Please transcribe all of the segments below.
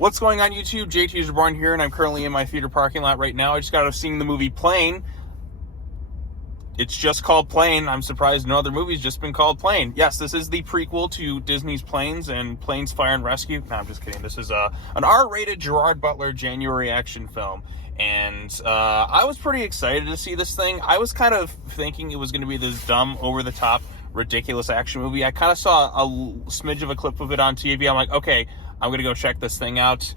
What's going on YouTube? JT Reborn here, and I'm currently in my theater parking lot right now. I just got out of seeing the movie Plane. It's just called Plane. I'm surprised no other movie's just been called Plane. Yes, this is the prequel to Disney's Planes and Planes, Fire, and Rescue. No, I'm just kidding. This is an R-rated Gerard Butler January action film. And I was pretty excited to see this thing. I was kind of thinking it was going to be this dumb, over-the-top, ridiculous action movie. I kind of saw a smidge of a clip of it on TV. I'm like, okay, I'm going to go check this thing out.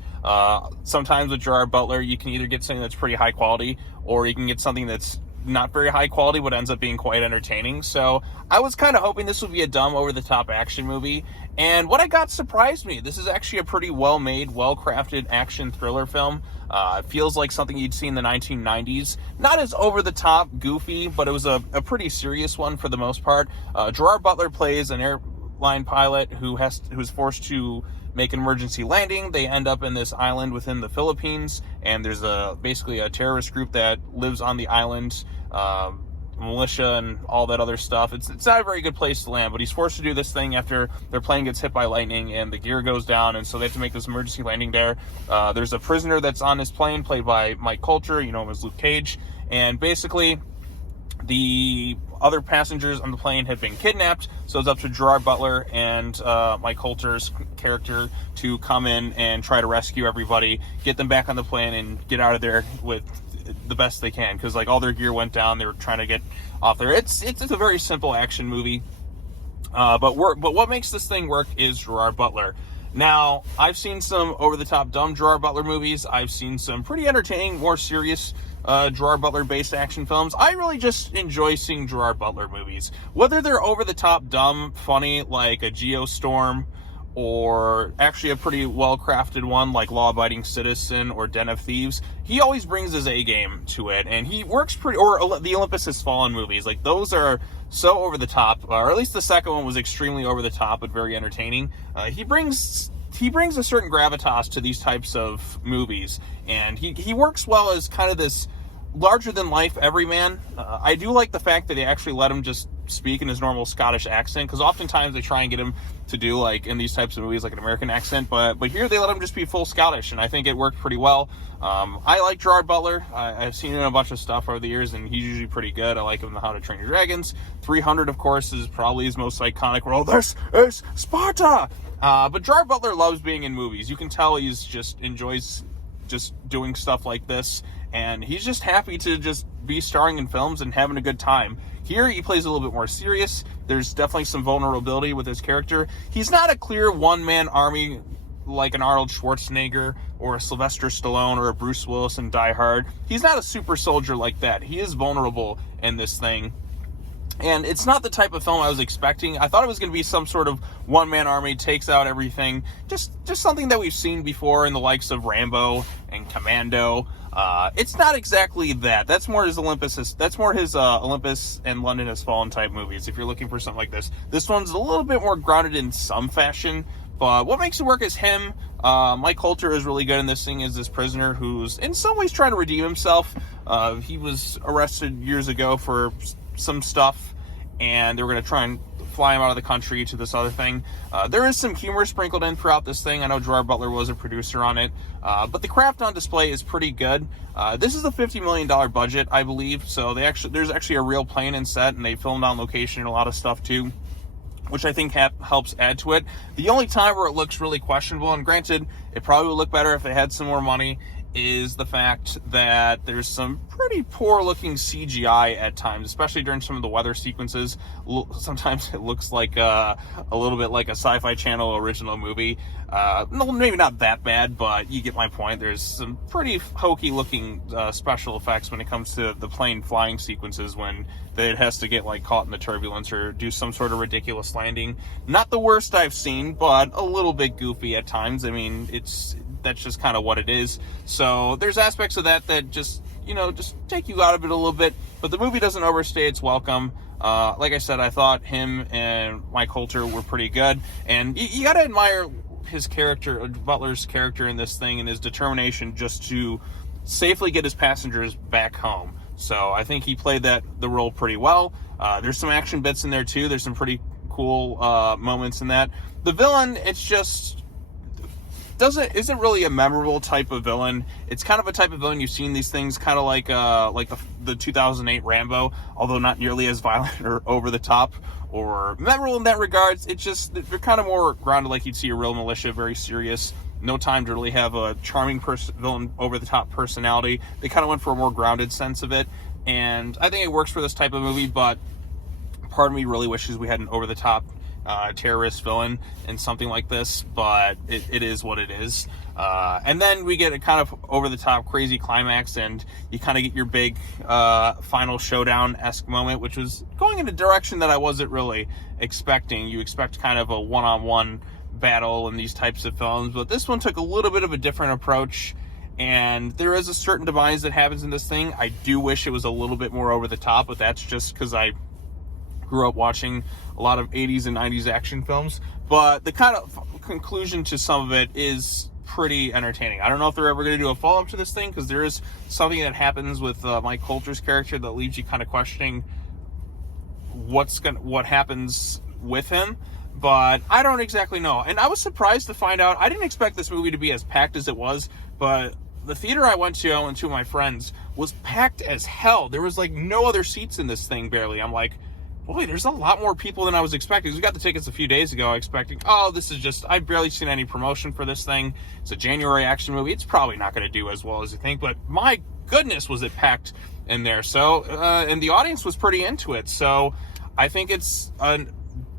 Sometimes with Gerard Butler, you can either get something that's pretty high quality, or you can get something that's not very high quality, but ends up being quite entertaining. So I was kind of hoping this would be a dumb, over-the-top action movie. And what I got surprised me. This is actually a pretty well-made, well-crafted action thriller film. It feels like something you'd see in the 1990s. Not as over-the-top, goofy, but it was a pretty serious one for the most part. Gerard Butler plays an airline pilot who's forced to make an emergency landing. They end up in this island within the Philippines, and there's basically a terrorist group that lives on the island, militia and all that other stuff. It's not a very good place to land, but he's forced to do this thing after their plane gets hit by lightning and the gear goes down, and so they have to make this emergency landing there. There's a prisoner that's on this plane, played by Mike Coulter, you know him as Luke Cage, and basically the other passengers on the plane had been kidnapped, so it's up to Gerard Butler and Mike Coulter's character to come in and try to rescue everybody, get them back on the plane, and get out of there with the best they can, because like all their gear went down. They were trying to get off there. It's a very simple action movie, but what makes this thing work is Gerard Butler. Now, I've seen some over-the-top dumb Gerard Butler movies. I've seen some pretty entertaining, more serious Gerard Butler-based action films. I really just enjoy seeing Gerard Butler movies. Whether they're over-the-top, dumb, funny, like a Geostorm, or actually a pretty well-crafted one like Law Abiding Citizen or Den of Thieves, he always brings his A-game to it, and he works pretty, or the Olympus Has Fallen movies, like those are so over the top, or at least the second one was extremely over the top, but very entertaining. He brings a certain gravitas to these types of movies, and he works well as kind of this larger-than-life everyman. I do like the fact that they actually let him just speak in his normal Scottish accent, because oftentimes they try and get him to do, like in these types of movies, like an American accent, but here they let him just be full Scottish, and I think it worked pretty well. I like Gerard Butler. I've seen him in a bunch of stuff over the years, and he's usually pretty good. I like him in How to Train Your Dragons. 300, of course, is probably his most iconic role. This is Sparta! But Gerard Butler loves being in movies. You can tell he's just enjoys just doing stuff like this, and he's just happy to just be starring in films and having a good time. Here, he plays a little bit more serious. There's definitely some vulnerability with his character. He's not a clear one-man army like an Arnold Schwarzenegger or a Sylvester Stallone or a Bruce Willis in Die Hard. He's not a super soldier like that. He is vulnerable in this thing. And it's not the type of film I was expecting. I thought it was going to be some sort of one-man army, takes out everything. Just something that we've seen before in the likes of Rambo and Commando. It's not exactly that. That's more his Olympus and London Has Fallen type movies, if you're looking for something like this. This one's a little bit more grounded in some fashion, but what makes it work is him. Mike Coulter is really good in this thing as this prisoner who's in some ways trying to redeem himself. He was arrested years ago for some stuff, and they were going to try and fly him out of the country to this other thing. There is some humor sprinkled in throughout this thing. I know Gerard Butler was a producer on it, but the craft on display is pretty good. This is a $50 million budget, I believe, so there's actually a real plane in set, and they filmed on location and a lot of stuff too, which I think helps add to it. The only time where it looks really questionable, and granted, it probably would look better if they had some more money, is the fact that there's some pretty poor looking CGI at times, especially during some of the weather sequences. Sometimes it looks like a little bit like a Sci-Fi Channel original movie. No, maybe not that bad, but you get my point. There's some pretty hokey looking special effects when it comes to the plane flying sequences, when it has to get like caught in the turbulence or do some sort of ridiculous landing. Not the worst I've seen, but a little bit goofy at times. I mean, that's just kind of what it is. So there's aspects of that just take you out of it a little bit, but the movie doesn't overstay its welcome. Like I said, I thought him and Mike Coulter were pretty good, and you gotta admire his character, Butler's character in this thing, and his determination just to safely get his passengers back home. So I think he played the role pretty well. There's some action bits in there too. There's some pretty cool moments in that. The villain, it's just isn't really a memorable type of villain. It's kind of a type of villain you've seen these things kind of like the 2008 Rambo, although not nearly as violent or over the top or memorable in that regards. It's just they're kind of more grounded, like you'd see a real militia, very serious. No time to really have a charming villain, over the top personality. They kind of went for a more grounded sense of it, and I think it works for this type of movie. But part of me really wishes we had an over the top terrorist villain in something like this, but it is what it is. And then we get a kind of over the top crazy climax, and you kind of get your big final showdown-esque moment, which was going in a direction that I wasn't really expecting. You expect kind of a one-on-one battle in these types of films, but this one took a little bit of a different approach, and there is a certain demise that happens in this thing. I do wish it was a little bit more over the top, but that's just because I grew up watching a lot of 80s and 90s action films. But the kind of conclusion to some of it is pretty entertaining. I don't know if they're ever going to do a follow-up to this thing, because there is something that happens with Mike Colter's character that leaves you kind of questioning what happens with him. But I don't exactly know. And I was surprised to find out, I didn't expect this movie to be as packed as it was, but the theater I went to with my friends was packed as hell. There was like no other seats in this thing, barely. I'm like, boy, there's a lot more people than I was expecting. We got the tickets a few days ago, expecting, I've barely seen any promotion for this thing. It's a January action movie. It's probably not going to do as well as you think, but my goodness, was it packed in there. So, and the audience was pretty into it. So I think it's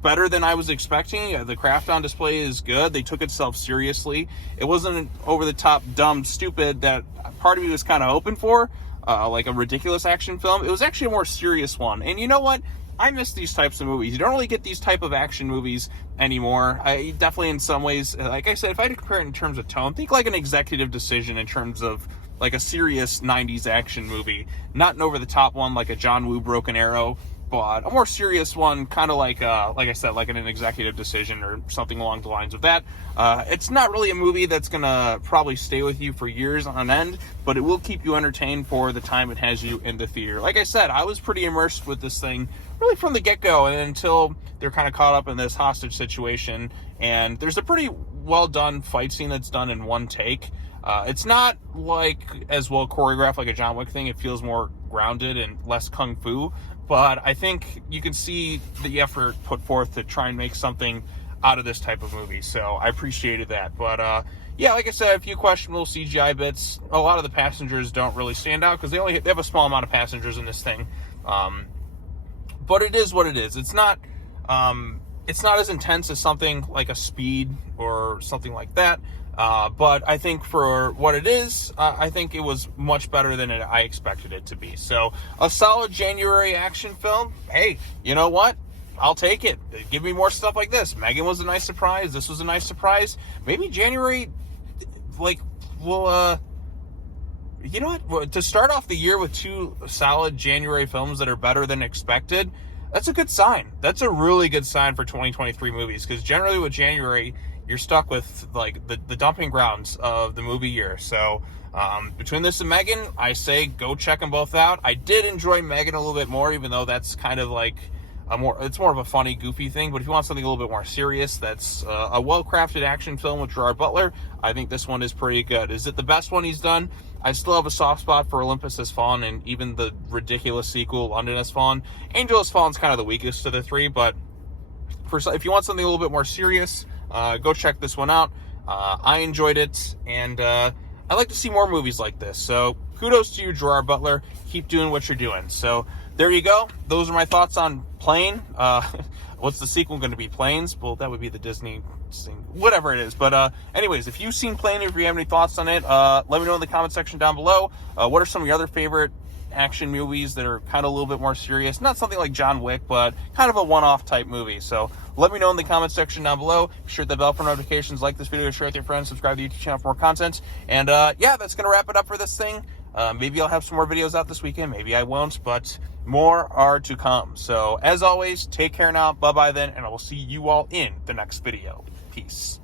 better than I was expecting. The craft on display is good. They took itself seriously. It wasn't an over-the-top, dumb, stupid that part of me was kind of hoping for, like a ridiculous action film. It was actually a more serious one. And you know what? I miss these types of movies. You don't really get these type of action movies anymore. I definitely, in some ways, like I said, if I had to compare it in terms of tone, think like an Executive Decision in terms of like a serious 90s action movie. Not an over-the-top one like a John Woo Broken Arrow, but a more serious one, kind of like I said, like an Executive Decision or something along the lines of that. It's not really a movie that's going to probably stay with you for years on end, but it will keep you entertained for the time it has you in the theater. Like I said, I was pretty immersed with this thing really from the get-go, and until they're kind of caught up in this hostage situation. And there's a pretty well-done fight scene that's done in one take. It's not like as well choreographed like a John Wick thing. It feels more grounded and less kung fu. But I think you can see the effort put forth to try and make something out of this type of movie. So I appreciated that. But yeah, like I said, a few questionable CGI bits. A lot of the passengers don't really stand out because they have a small amount of passengers in this thing. But it is what it is. It's not as intense as something like a Speed or something like that. But I think for what it is, I think it was much better than I expected it to be. So a solid January action film. Hey, you know what? I'll take it. Give me more stuff like this. Megan was a nice surprise. This was a nice surprise. Maybe January, you know what? To start off the year with two solid January films that are better than expected, that's a good sign. That's a really good sign for 2023 movies, because generally with January, you're stuck with like the dumping grounds of the movie year. So between this and Megan, I say go check them both out. I did enjoy Megan a little bit more, even though that's kind of like it's more of a funny, goofy thing. But if you want something a little bit more serious, that's a well-crafted action film with Gerard Butler, I think this one is pretty good. Is it the best one he's done? I still have a soft spot for Olympus Has Fallen and even the ridiculous sequel, London Has Fallen. Angel Has Fallen is kind of the weakest of the three, but if you want something a little bit more serious, go check this one out. I enjoyed it, and I'd like to see more movies like this. So kudos to you, Gerard Butler. Keep doing what you're doing. So there you go. Those are my thoughts on Plane. What's the sequel going to be? Planes? Well, that would be the Disney thing, whatever it is. But anyways, if you've seen Plane, if you have any thoughts on it, let me know in the comment section down below. What are some of your other favorite action movies that are kind of a little bit more serious? Not something like John Wick, but kind of a one-off type movie. So let me know in the comment section down below. Be sure to hit the bell for notifications, like this video, share it with your friends, subscribe to the YouTube channel for more content. And yeah, that's going to wrap it up for this thing. Maybe I'll have some more videos out this weekend. Maybe I won't, but more are to come. So as always, take care now. Bye-bye then, and I will see you all in the next video. Peace.